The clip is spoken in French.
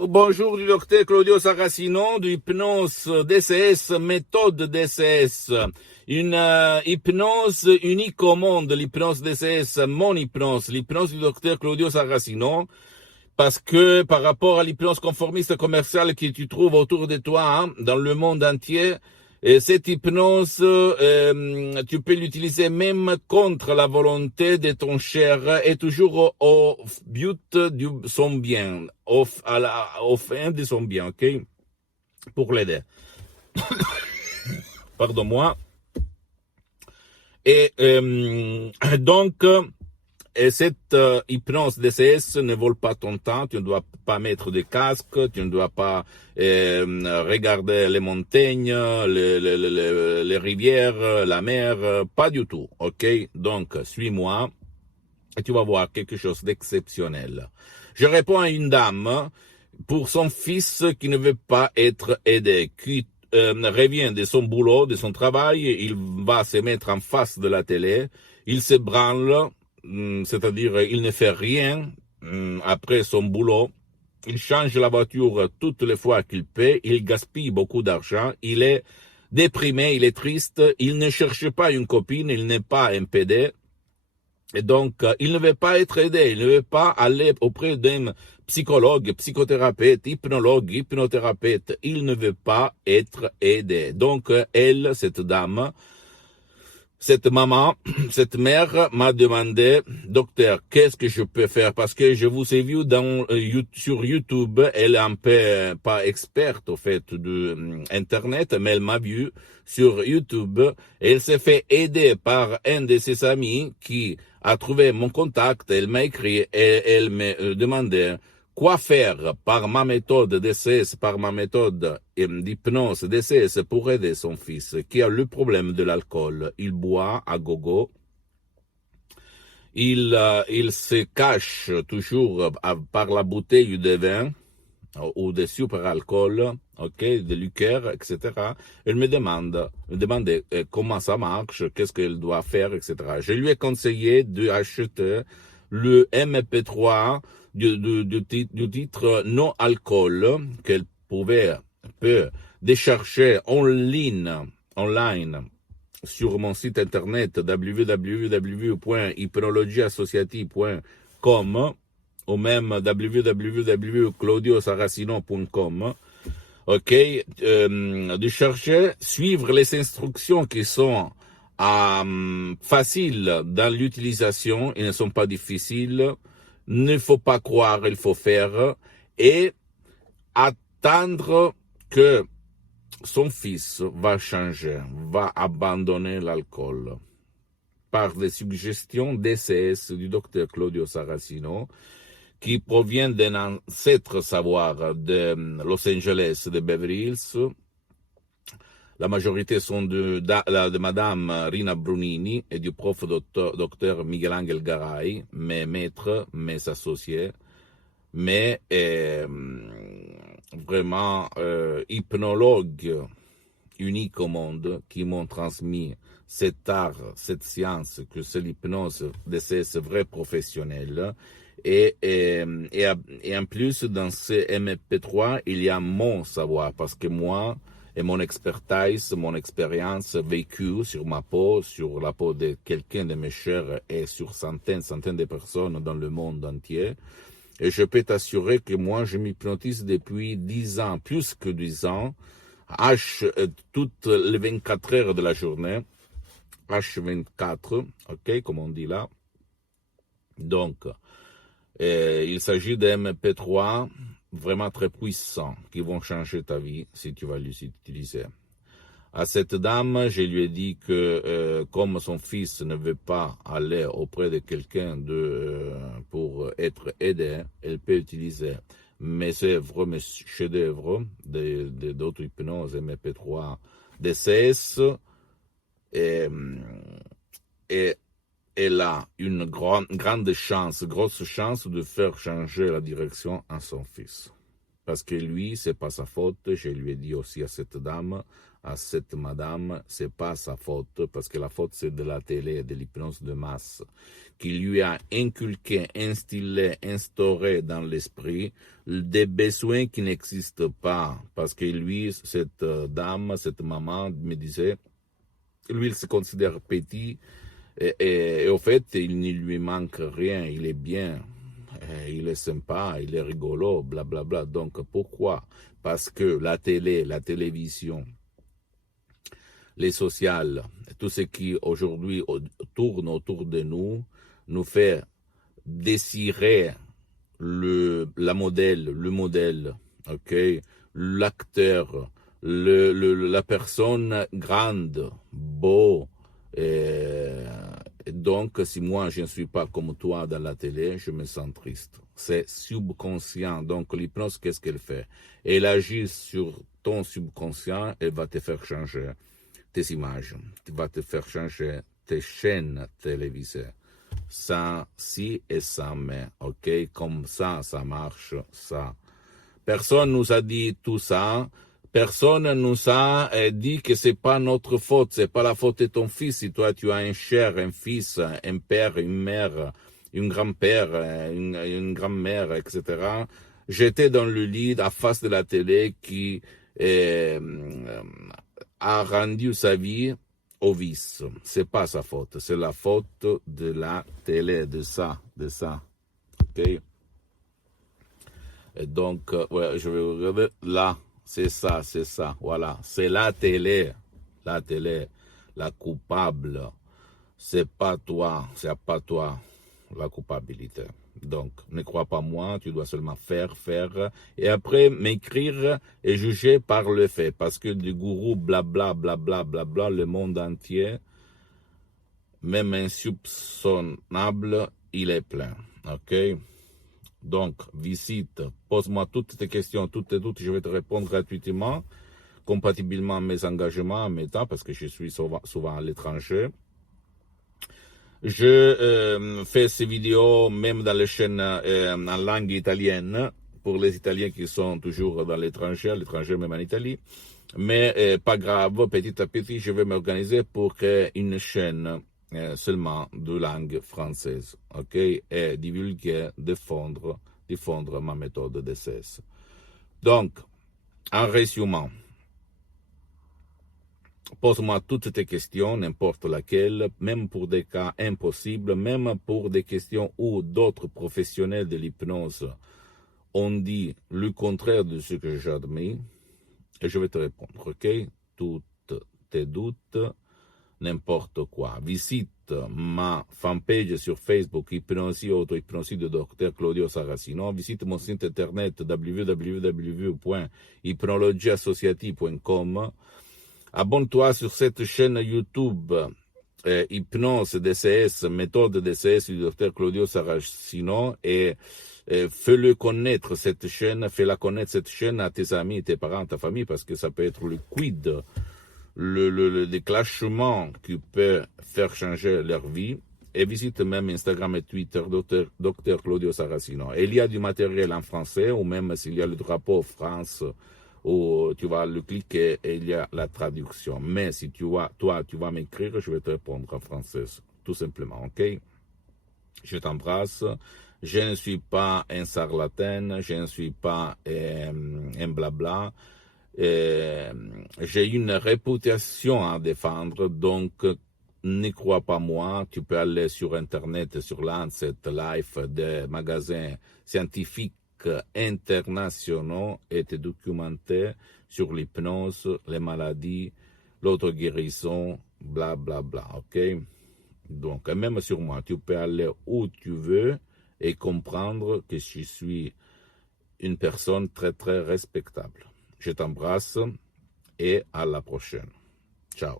Bonjour du docteur Claudio Saracino du hypnose DCS, méthode DCS. Une hypnose unique au monde, l'hypnose DCS, mon hypnose, l'hypnose du docteur Claudio Saracino. Parce que par rapport à l'hypnose conformiste commerciale que tu trouves autour de toi, dans le monde entier, et cette hypnose, tu peux l'utiliser même contre la volonté de ton cher et toujours au but de son bien, au fin de son bien, ok? Pour l'aider. Pardon-moi. Et donc, et cette hypnose DCS ne vole pas ton temps, tu ne dois pas mettre de casque, tu ne dois pas regarder les montagnes, les rivières, la mer, pas du tout, ok? Donc, suis-moi et tu vas voir quelque chose d'exceptionnel. Je réponds à une dame pour son fils qui ne veut pas être aidé, qui revient de son boulot, de son travail, il va se mettre en face de la télé, il se branle, c'est-à-dire il ne fait rien après son boulot, il change la voiture toutes les fois qu'il peut, il gaspille beaucoup d'argent, il est déprimé, il est triste, il ne cherche pas une copine, il n'est pas un PD, et donc il ne veut pas être aidé, il ne veut pas aller auprès d'un psychologue, psychothérapeute, hypnologue, hypnothérapeute, il ne veut pas être aidé. Donc elle, cette dame, cette maman, cette mère m'a demandé, docteur, qu'est-ce que je peux faire? Parce que je vous ai vu sur YouTube, elle est un peu pas experte au fait de Internet, mais elle m'a vu sur YouTube et elle s'est fait aider par un de ses amis qui a trouvé mon contact. Elle m'a écrit et elle m'a demandé quoi faire par ma méthode DCS, par ma méthode d'hypnose DCS pour aider son fils qui a le problème de l'alcool. Il boit à gogo. Il se cache toujours par la bouteille de vin ou de super alcool, ok, de liqueur, etc. Elle me demandait comment ça marche, qu'est-ce qu'elle doit faire, etc. Je lui ai conseillé d'acheter le MP3 du titre non alcool qu'elle peut décharger online sur mon site internet www.hypnologieassociative.com ou même www.claudiosaracino.com. Ok, de chercher, suivre les instructions qui sont faciles dans l'utilisation, ils ne sont pas difficiles. Il ne faut pas croire, il faut faire et attendre que son fils va changer, va abandonner l'alcool par des suggestions DCS du docteur Claudio Saracino qui provient d'un ancêtre savoir de Los Angeles, de Beverly Hills. La majorité sont de Madame Rina Brunini et du prof docteur Miguel Angel Garay, mes maîtres, mes associés, mais vraiment hypnologues uniques au monde qui m'ont transmis cet art, cette science, que c'est l'hypnose de ces vrais professionnels. Et en plus, dans ce MP3, il y a mon savoir, parce que moi, et mon expertise, mon expérience vécue sur ma peau, sur la peau de quelqu'un de mes chers et sur centaines de personnes dans le monde entier. Et je peux t'assurer que moi, je m'hypnotise depuis 10 ans, plus que 10 ans, toutes les 24 heures de la journée, H24, ok, comme on dit là. Donc, il s'agit d'MP3 vraiment très puissants qui vont changer ta vie si tu vas les utiliser. À cette dame, je lui ai dit que comme son fils ne veut pas aller auprès de quelqu'un pour être aidé, elle peut utiliser mes œuvres, mes chefs-d'œuvre d'autres hypnoses, MP3, DCS, et elle a une grande chance, grosse chance de faire changer la direction à son fils. Parce que lui, c'est pas sa faute. Je lui ai dit aussi à cette dame, à cette madame, c'est pas sa faute, parce que la faute, c'est de la télé, de l'hypnose de masse, qui lui a inculqué, instillé, instauré dans l'esprit des besoins qui n'existent pas. Parce que lui, cette dame, cette maman me disait, lui, il se considère petit, et au fait, il ne lui manque rien, il est bien. Il est sympa, il est rigolo, blablabla. Bla, bla. Donc, pourquoi? Parce que la télé, la télévision, les sociales, tout ce qui aujourd'hui tourne autour de nous, nous fait désirer le modèle, ok, l'acteur, la personne grande, beau. Donc, si moi je ne suis pas comme toi dans la télé, je me sens triste. C'est subconscient. Donc, l'hypnose, qu'est-ce qu'elle fait? Elle agit sur ton subconscient, elle va te faire changer tes images, elle va te faire changer tes chaînes télévisées. Sans si et sans mais, ok? Comme ça marche, ça. Personne nous a dit tout ça. Personne nous a dit que c'est pas notre faute, c'est pas la faute de ton fils. Si toi tu as un cher, un fils, un père, une mère, un grand-père, une grand-mère, etc. J'étais dans le lit à face de la télé qui a rendu sa vie au vice. C'est pas sa faute, c'est la faute de la télé, de ça. Ok? Et donc, ouais, je vais regarder là. C'est ça, voilà. C'est la télé, la coupable. C'est pas toi, la culpabilité. Donc, ne crois pas moi, tu dois seulement faire, et après m'écrire et juger par le fait. Parce que du gourou, blabla, le monde entier, même insoupçonnable, il est plein. Ok? Donc, visite, pose-moi toutes tes questions, toutes tes doutes, je vais te répondre gratuitement, compatiblement à mes engagements, à mes temps, parce que je suis souvent à l'étranger. Je fais ces vidéos même dans les chaînes en langue italienne, pour les Italiens qui sont toujours dans l'étranger même en Italie. Mais pas grave, petit à petit, je vais m'organiser pour créer une chaîne seulement de langue française, ok, et divulguer, diffondre ma méthode DCS. Donc, en résumant, pose-moi toutes tes questions, n'importe laquelle, même pour des cas impossibles, même pour des questions où d'autres professionnels de l'hypnose ont dit le contraire de ce que j'admets, et je vais te répondre, ok? Toutes tes doutes, n'importe quoi. Visite ma fanpage sur Facebook, Hypnosie Auto-Hypnosie de Dr Claudio Saracino. Visite mon site internet www.hypnologieassociative.com. Abonne-toi sur cette chaîne YouTube Hypnose DCS, méthode DCS du Dr Claudio Saracino, et fais-la connaître cette chaîne à tes amis, tes parents, ta famille, parce que ça peut être le quid, le déclenchement qui peut faire changer leur vie. Et visite même Instagram et Twitter, Dr Claudio Saracino. Et il y a du matériel en français, ou même s'il y a le drapeau France, où tu vas le cliquer et il y a la traduction. Mais si tu vas m'écrire, je vais te répondre en français, tout simplement, ok? Je t'embrasse. Je ne suis pas un charlatan, je ne suis pas un blabla. J'ai une réputation à défendre, donc ne crois pas moi. Tu peux aller sur Internet, sur Lancet, Life, des magasins scientifiques internationaux et te documenter sur l'hypnose, les maladies, l'auto-guérison, ok? Donc, même sur moi, tu peux aller où tu veux et comprendre que je suis une personne très, très respectable. Je t'embrasse et à la prochaine. Ciao.